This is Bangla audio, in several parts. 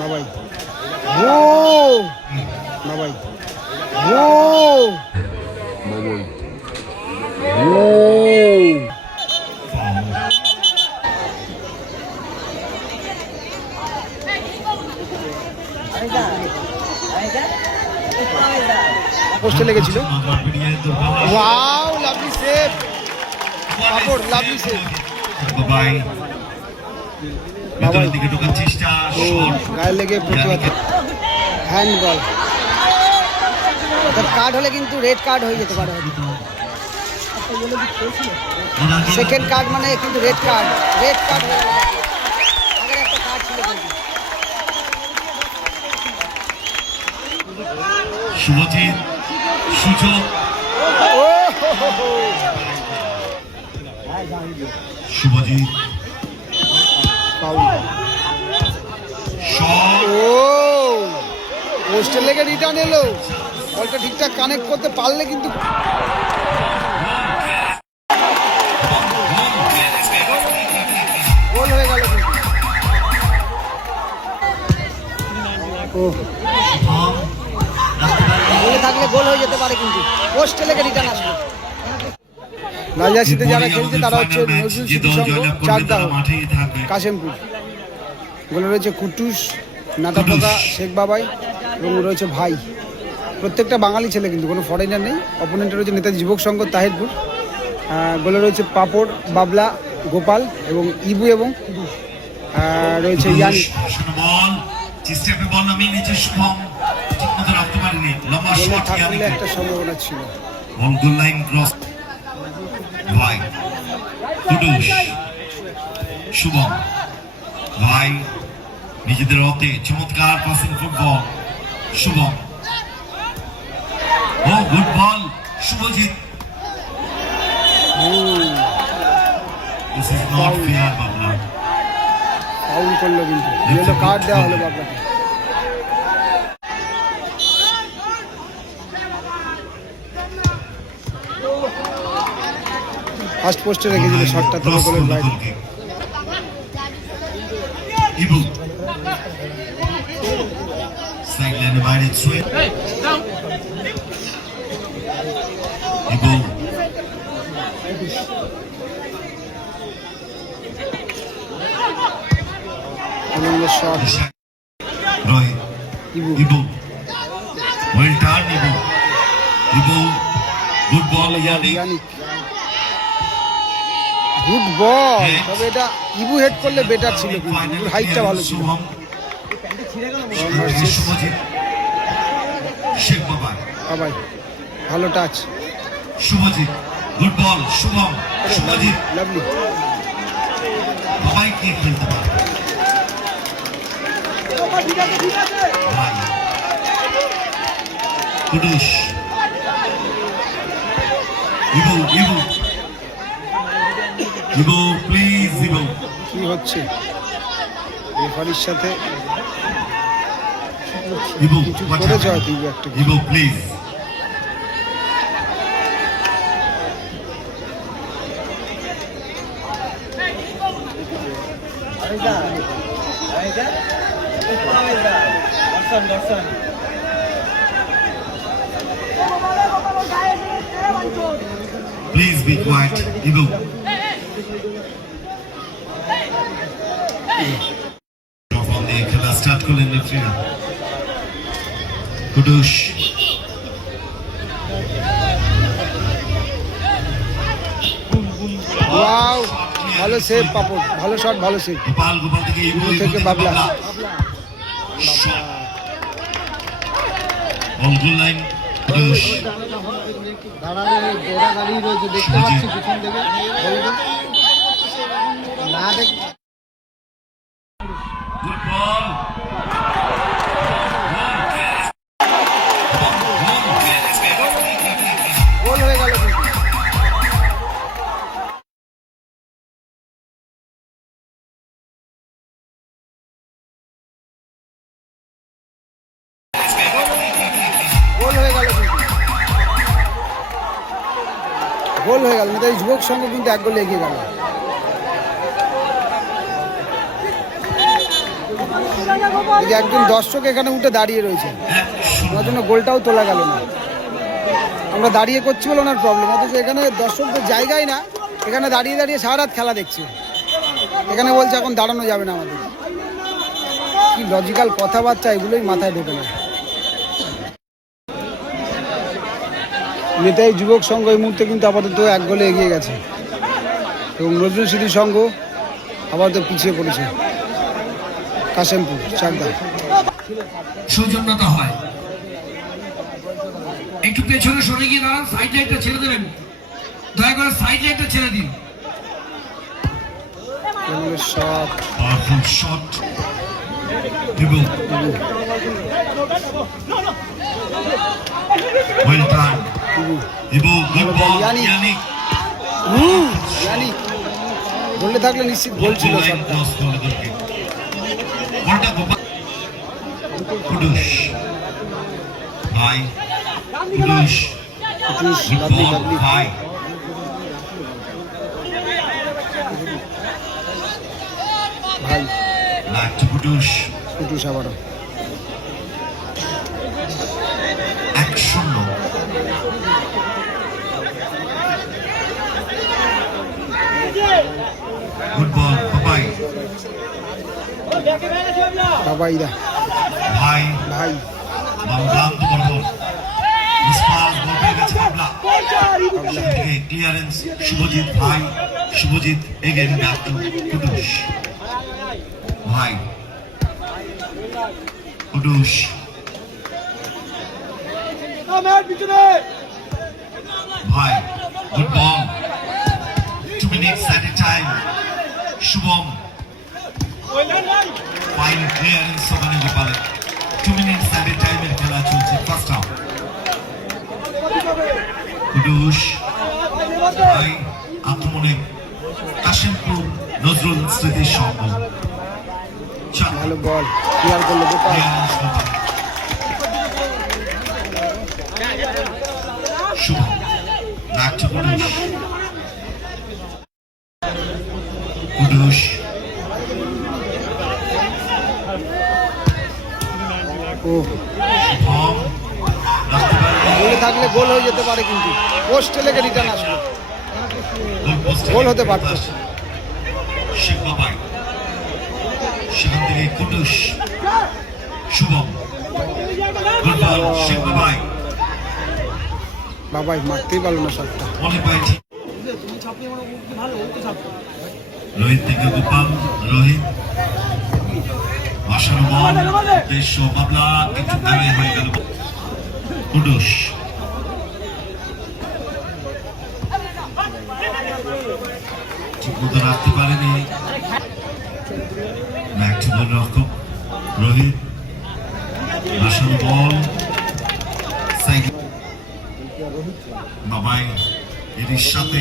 বাবাই ও বাবাই ও বাবাই ও পোস্টে লেগেছিল। ওয়াও লাভলি সেভ পাপড়, লাভলি সেভ। বাবাই দিকে ঢোকার চেষ্টা, গায়ে লেগে প্রতিবাদ। হ্যান্ডবল কার্ড হলে কিন্তু রেড কার্ড হয়ে যেতে পারে। সেকেন্ড কার্ড মানে কিন্তু রেড কার্ড হয়ে গেল। আগের একটা কার্ড ছিল কিন্তু। শুভজিৎ সুযোগ, শুভজিৎ পোস্টের লেগে রিটার্ন এলো। বলটা ঠিকঠাক কানেক্ট করতে পারলে কিন্তু গোল হয়ে গেল। বলে থাকলে গোল হয়ে যেতে পারে কিন্তু পোস্টে লেগে রিটার্ন আসবে। লালজার্সিতে যারা খেলছে তারা হচ্ছে নজরুল স্মৃতি সংঘ, চাকদাহ, কাশেমপুর। গোলে রয়েছে কুটুস, নাটাপকা, শেখ বাবাই এবং রয়েছে ভাই। প্রত্যেকটা বাঙালি ছেলে কিন্তু, কোনো ফরেনার নেই। অপোনেন্টে রয়েছে নেতাজি যুবক সংঘ তাহিরপুর। গোলে রয়েছে পাপড়, বাবলা, গোপাল এবং ইবু এবং রয়েছে ইয়ানি। থাকলে একটা সম্ভাবনা ছিল। শুভম ভাই নিজেদের রথে চমৎকার পাসিং ফুটবল। শুভম ও good ball Shubhajit. This is not fair Babla. Foul করলো কিন্তু, ইয়েলো কার্ড দেওয়া হলো বাবলাকে। ফার্স্ট পোস্টে রেখেছিল শটটা, তবে গোলের বাইরে। ইবু সাইডলাইনে বাইরে ছুঁয়ে Ibu shot Rohit Ibu well done Ibu good ball Yannick. Good ball, তবে এটা ইবু হেড করলে বেটার ছিল, কিন্তু ইবুর হাইটটা ভালো ছিল। শেখ বাবাই ভালো touch. Shubhajit good ball Shubham. Shubhajit lovely. Babai কি খেলতে পারে। কুটুস ইবু প্লিজ ইবু। কি হচ্ছে রেফারির সাথে? ইবু কিছু করেছে হয়তো ইবু একটা। Ibu please. Please be quiet, Ibu. From the খেলা স্টার্ট করলেন রেফারিরা। কুটুস ওয়াও, ভালো সেভ পাপড়, ভালো শট, ভালো সেভ। গোপাল থেকে ইবু থেকে Babla. On goal line Kutus. দাঁড়ালে গোড়া দাঁড়িয়ে রয়েছে, দেখতে পাচ্ছি পিছন থেকে। না দেখ গুড বল। গোল হয়ে গেল কিন্তু। গোল হয়ে গেল। নেতাজি যুবক সংঘ কিন্তু এক গোলে এগিয়ে গেল। এই যে একজন দর্শক এখানে উঠে দাঁড়িয়ে রয়েছে, 1-0 ওনার জন্য গোলটাও তোলা গেল না। আমরা দাঁড়িয়ে করছি বলে ওনার প্রবলেম, অথচ এখানে দর্শকদের জায়গায় না, এখানে দাঁড়িয়ে দাঁড়িয়ে সারা রাত খেলা দেখছি। এখানে বলছে এখন দাঁড়ানো যাবে না আমাদের। কি লজিক্যাল কথাবার্তা, এগুলোই মাথায় ঢোকে না। নেতাই যুবক সংঘ এই মুহূর্তে কিন্তু আপাতত 1 গোলে এগিয়ে গেছে এবং নজরুল স্মৃতি সংঘ আপাতত পিছিয়ে পড়েছে। কাশেমপুর চাকদা সৌজন্যতা হয়, একটু পেছনে সরে গিয়ে দাঁড়ান, সাইড লাইটটা ছেড়ে দেবেন, দয়া করে সাইড লাইটটা ছেড়ে দিন। Shot powerful shot Ibu well done Ibu good ball Yannick জানি বললে থাকলে নিশ্চিত গোল ছিল শটটা। cross করে দরকে বলটা গোপাল কুডুস ভাই কুডুস Kutus good lovely ball lovely ভাই ভাই back to কুডুস কুটুস আবারও 1-0 good ball Papai বাবাইদা ভাই ভাই মামলাম তো বলবো মিসপাস বল পেয়ে গেছে বাবলা সেদিকে ক্লিয়ারেন্স শুভজিৎ ভাই শুভজিৎ এগেন ব্যাক টু কুডুস ভাই কুডুস ভাই good ball 2 minutes at a time Shubham fine clearance ওখানে গোপালে 2 minutes at a time এর খেলা চলছে ফার্স্ট হাফ কুডুস ভাই আক্রমণে কাশিমপুর নজরুল স্মৃতির সংঘ ভালো বল ক্লিয়ার করলো গোপাল শুভম ব্যাক টু কুডুস কুডুস ও শুভম রাখতে পারে বলে থাকলে গোল হয়ে যেতে পারে, কিন্তু পোস্টে লেগে রিটার্ন আসলো। গোল হতে পারত। শেখ বাবাই সেখান থেকে কুডুস শুভম গুড বল শেখ বাবাই বাবাই মারতেই পারলো না শটটা। মনে পাইছি রোহিত থেকে গোপাল রোহিত বাসার বল বেশ বাবলা একটু দাঁড়িয়ে হয়ে গেল কুডুস ঠিক মতো রাখতে পারেনি ব্যাক টু বল রক্ষক রোহিত বাসার বল সাইড বাবাই এর সাথে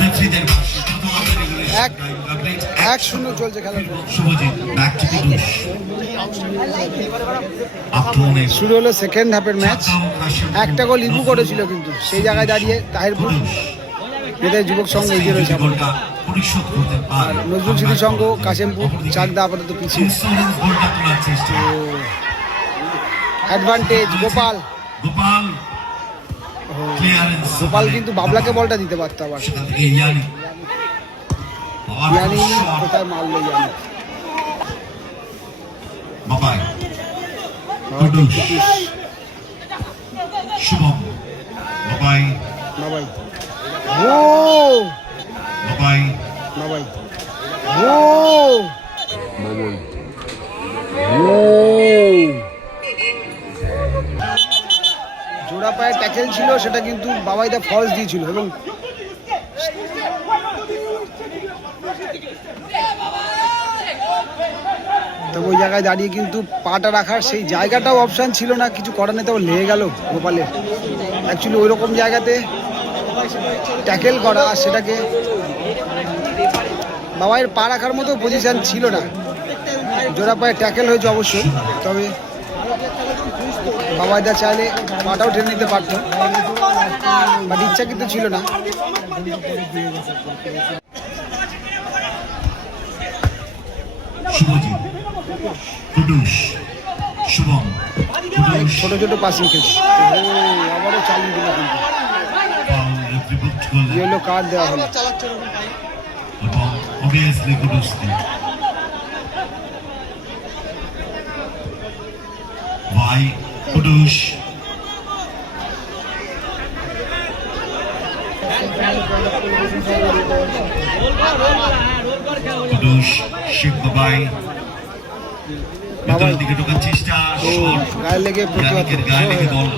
রেফারিদের ভাষ্য প্রথমার্ধের রেগুলেশন এক- টাইম আপডেট 1-0 চলছে খেলা। শুভজিৎ ব্যাক টু কুডুস আক্রমণে শুরু হলো সেকেন্ড হাফের ম্যাচ। একটা গোল ইবু করেছিল, কিন্তু সেই জায়গায় দাঁড়িয়ে তাহিরপুর নেতাই যুবক সংঘ এগিয়ে রয়েছে। গোলটা পরিশোধ করতে পারে নজরুল স্মৃতি সংঘ কাশেমপুর চাকদা আপাতত পিছিয়ে। ইন্স্যুরেন্স গোলটা তোলার চেষ্টা অ্যাডভান্টেজ গোপাল। গোপাল ক্লিয়ারেন্স গোপাল কিন্তু বাবলাকে বলটা দিতে পারতো আবার। সেখান থেকে ইয়ানি ইয়ানি কোথায় মারলো ইয়ানি। বাবাই কুডুস শুভম বাবাই বাবাই ও বাবাই বাবাই জোড়া পায়ে ট্যাকেল ছিল, সেটা কিন্তু বাবাইদা ফলস দিয়েছিল এবং তবে ওই জায়গায় দাঁড়িয়ে কিন্তু পাটা রাখার সেই জায়গাটাও অপশান ছিল না, কিছু করার নেই, তবে লেগে গেল গোপালের। অ্যাকচুয়ালি ওই রকম জায়গাতে ট্যাকেল করা, আর সেটাকে বাবাইয়ের পা রাখার মতো পজিশন ছিল না। জোড়া পায়ে ট্যাকেল হয়েছে অবশ্যই, তবে বাবাইদা চাইলে পাটাও টেনে নিতে পারত, বাট ইচ্ছা কিন্তু ছিল না। শুভজিৎ কুটুস শুভম কুটুস ছোট ছোট পাসিং খেলছে। ও আবারও চালিয়ে দিল কিন্তু ফাউল রেফারি বুকড করলেন ইয়েলো কার্ড দেওয়া হলো। এবং অবভিয়াসলি কুটুস ভাই কুটুস কুটুস শেখ বাবাই ভেতরের দিকে ঢোকার চেষ্টা ও শট গায়ে লেগে প্রতিহত ইয়ানিকের গায়ে লেগে বল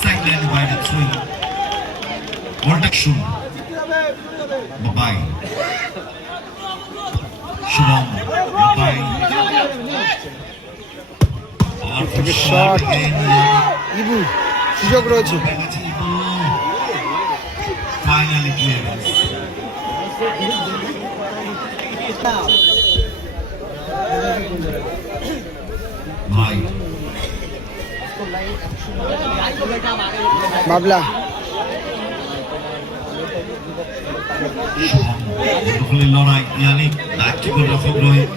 সাইড লাইনের বাইরে থ্রোইং বলটা শুন বাবাই শুভম বাবাই থেকে শট ইবু সুযোগ রয়েছে। ফাইনালি ক্লিয়ারেন্স ভাই বাবলা শুভম লড়াই ইয়ানিক ব্যাক টু গোল রফিক রোহিত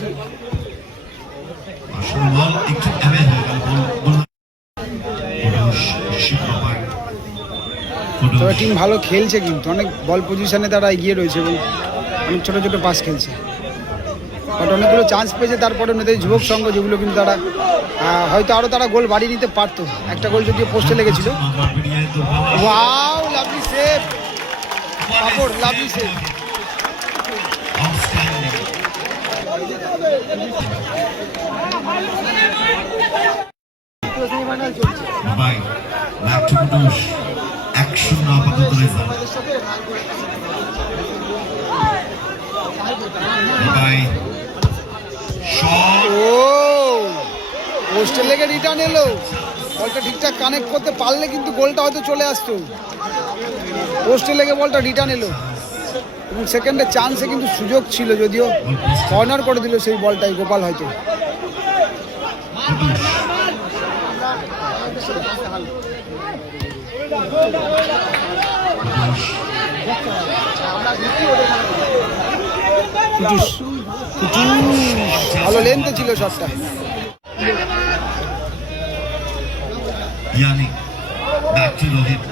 আসলে বল একটু অ্যাওয়ে হয়ে গেল বল কুটুস শেখ বাবাই তবে টিম ভালো খেলছে কিন্তু অনেক বল পজিশনে তারা এগিয়ে রয়েছে এবং অনেক ছোটো ছোটো পাস খেলছে, বাট অনেকগুলো চান্স পেয়েছে। তারপরে ওদের যুবক সংঘ যেগুলো কিন্তু তারা হয়তো আরও তারা গোল বাড়িয়ে নিতে পারতো। একটা গোল যদিও পোস্টে লেগেছিল। ওয়াও লাভলি সেভ, কাপড় লাভলি সেভ। বাবাই ব্যাক টু কুটুস 1-0 আপাতত রেজাল্ট বাবাই শট ও পোস্টে লেগে রিটার্ন এলো, বলটা ঠিকঠাক কানেক্ট করতে পারলে কিন্তু গোলটা হয়তো চলে আসতো। পোস্টে লেগে বলটা রিটার্ন এলো এবং সেকেন্ডের চান্সে কিন্তু সুযোগ ছিল, যদিও কর্নার করে দিল সেই বলটাই গোপাল হয়তো। কুটুস ভালো লেন্থে ছিল শটটা। ইয়ানিক ব্যাক টু রোহিত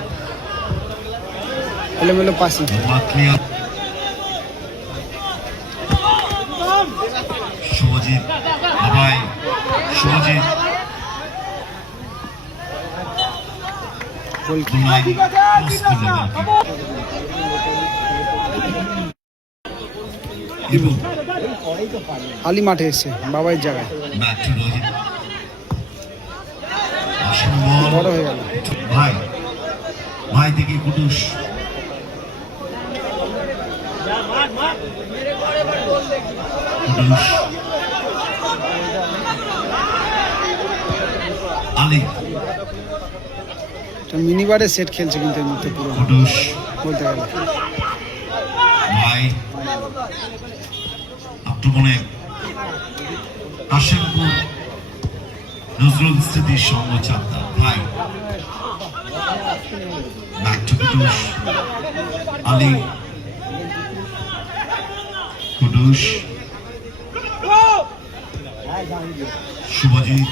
এলোমেলো পাসি, ক্লিয়ার শুভজিৎ বাবাই শুভজিৎ গোল লাইন ক্রস করলো ইবু আলি মাঠে এসছে বাবাইয়ের জায়গায়, ব্যাক টু রোহিত আসলে বল বড় হয়ে গেল। ভাই ভাই দেখি কুটুস কুটুস আলী মিনিবারে সেট খেলছে কিন্তু এই মুহূর্তে পুরো কুটুস বলতে গেলে। ভাই আক্রমণে কাশিমপুর নজরুল স্মৃতির সঙ্গ চাপতা ভাই back to Kutus Ali Kutus Subhajit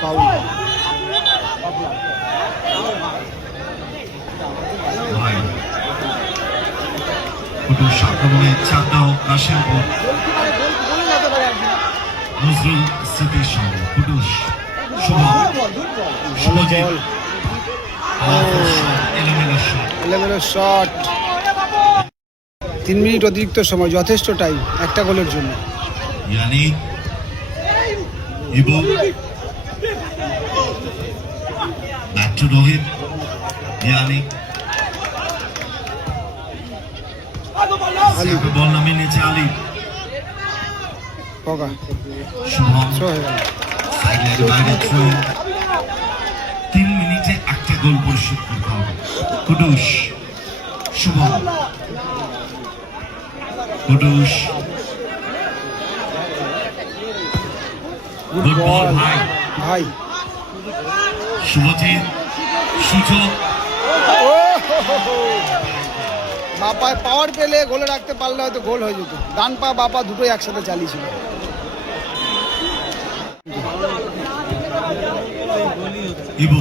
foul ভাই কুটুস আক্রমণে চাপতাও কাশিমপুর নজরুল স্মৃতির সঙ্গ কুটুস শুভম শুভজিৎ এলোমেলো শট এলোমেলো শট। 3 মিনিট অতিরিক্ত সময়, যথেষ্ট টাইম একটা গোলের জন্য। Yannick Ibu back to Rohit Yannick ball নামিয়ে নিয়েছে আলী পগা শুভম থ্রো হয়ে গেল। সাইডলাইন বাইরে থ্রো 3 মিনিটে একটা গোল পরিশোধ করতে হবে Kutus Shubham Kutus good good ball বল ভাই ভাই। শুভজিৎ সুযোগ বাপায় পাওয়ার পেলে গোলে রাখতে পারলে হয়তো গোল হয়ে যেত। ডান পা বাপা দুটোই একসাথে চালিয়েছিল। ইবু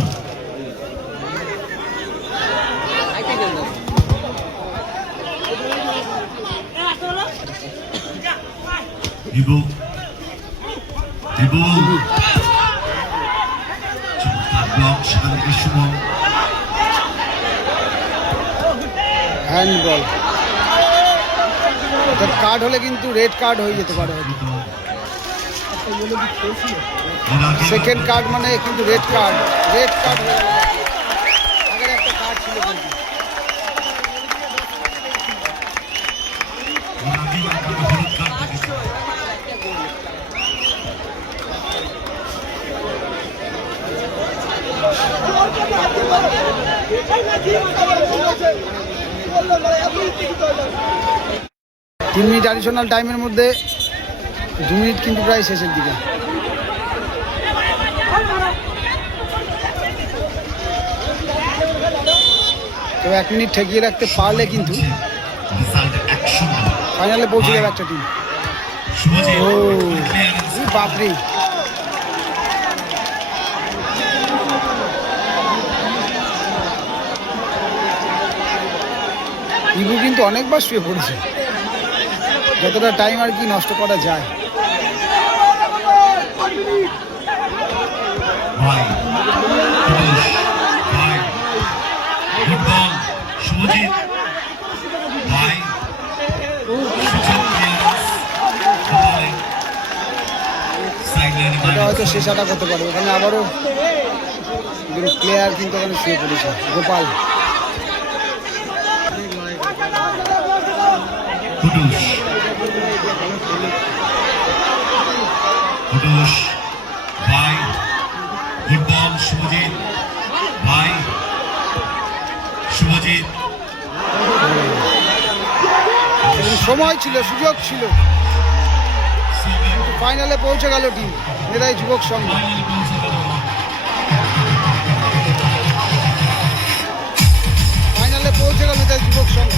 ইবু ইবু চমৎকার ব্লক সেখান থেকে সুমন হ্যান্ডবল অর্থাৎ কার্ড হলে কিন্তু রেড কার্ড হয়ে যেতে পারে সেকেন্ড কার্ড মানে কিন্তু রেড কার্ড হয়ে গেল আগের একটা কার্ড ছিল কিন্তু হলুদ কার্ড দেখেছে তিন মিনিট অ্যাডিশনাল টাইমের মধ্যে 2 মিনিট কিন্তু প্রায় শেষের দিকে তো 1 মিনিট ঠেকিয়ে রাখতে পারলে কিন্তু ফাইনালে পৌঁছে যাবে একটা টিম ও বাপরে ইবু কিন্তু অনেকবার শুয়ে পড়েছে যতটা টাইম আর কি নষ্ট করা যায় এটা হয়তো শেষ আটা করতে পারে ওখানে আবারও প্লেয়ার কিন্তু ওখানে শুয়ে পড়েছে গোপাল শুভজিৎ ভাই শুভজিৎ সময় ছিল সুযোগ ছিল ফাইনালে পৌঁছে গেল টিম মেধাই যুবক সংঘ ফাইনালে পৌঁছে গেল মেধাই যুবক সংঘ